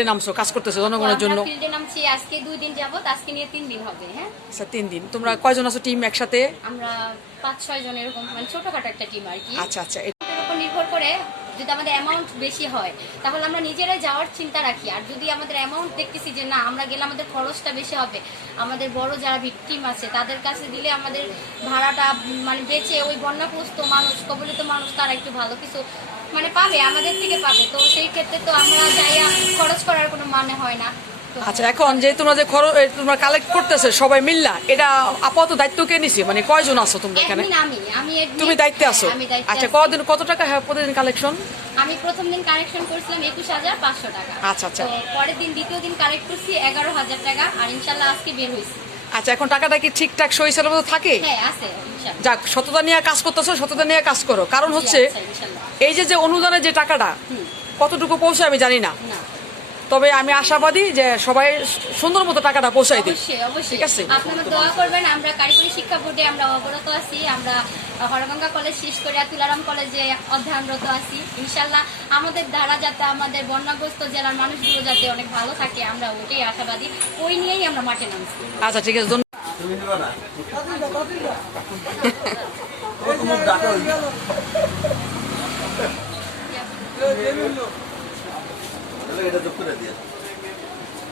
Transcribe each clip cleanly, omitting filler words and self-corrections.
ফিল্ডে নামছো, কাজ করতেছো জনগণের জন্য? ফিল্ডে নামছি আজকে 2 দিন যাবত, আজকে নিয়ে 3 দিন হবে। হ্যাঁ আচ্ছা 3 দিন। তোমরা কয়জন আছো টিম একসাথে? আমরা 5-6 জন এরকম, মানে ছোটখাটো একটা টিম আর কি। আচ্ছা আচ্ছা। এর উপর নির্ভর করে যদি আমাদের অ্যামাউন্ট বেশি হয় তাহলে আমরা নিজেরাই যাওয়ার চিন্তা রাখি, আর যদি আমাদের অ্যামাউন্ট দেখতেছি যে না আমরা গেলে আমাদের খরচটা বেশি হবে, আমাদের বড় যারা টিম আছে তাদের কাছে দিলে আমাদের ভাড়াটা মানে বেঁচে ওই বন্যাগ্রস্ত মানুষ, কবলিত মানুষ তারা একটু ভালো কিছু মানে পাবে, আমাদের থেকে পাবে, তো সেই ক্ষেত্রে তো আমরা যাইয়া খরচ করার কোনো মানে হয় না। আচ্ছা, এখন যে তোমরা যে তোমরা কালেক্ট করতেছো সবাই মিল্লা, এটা আপাতত দায়িত্ব কে নিছে? মানে কয়জন আছো তোমরা এখানে? আমি তুমি দায়িত্বে আছো? আচ্ছা, কত টাকা হয় প্রতিদিন কালেকশন? আমি প্রথম দিন কালেকশন করেছিলাম 21,500 টাকা। আচ্ছা আচ্ছা। পরের দিন দ্বিতীয় দিন কালেক্ট করছি 11,000 টাকা, আর ইনশাল্লাহ আজকে বের হয়েছি। আচ্ছা, এখন টাকাটা কি ঠিকঠাক সই সালামত থাকে? হ্যাঁ আছে ইনশাল্লাহ। যাক, সততা নিয়ে কাজ করতেছো, সততা নিয়ে কাজ করো। কারণ হচ্ছে এই যে অনুদানের যে টাকাটা কতটুকু পৌঁছায় আমি জানি না, তবে আমি আশাবাদী যে সবাই সুন্দর মতো টাকাটা পৌঁছাই দিই। ঠিক আছে, আপনারা দোয়া করবেন। আমরা কারিগরি শিক্ষা বোর্ডে আমরা অবরত আছি, আমরা হরগঙ্গা কলেজ শেষ করে তুলারাম কলেজে অধ্যয়নরত আছি। ইনশাল্লাহ আমাদের দ্বারা যাতে আমাদের বন্যাগ্রস্ত জেলার মানুষগুলো যাতে অনেক ভালো থাকে, আমরা ওটাই আশাবাদী, ওই নিয়েই আমরা মাঠে নামছি। আচ্ছা ঠিক আছে,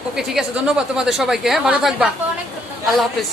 ওকে ঠিক আছে, ধন্যবাদ তোমাদের সবাইকে। হ্যাঁ, ভালো থাকবা। আল্লাহ হাফিজ।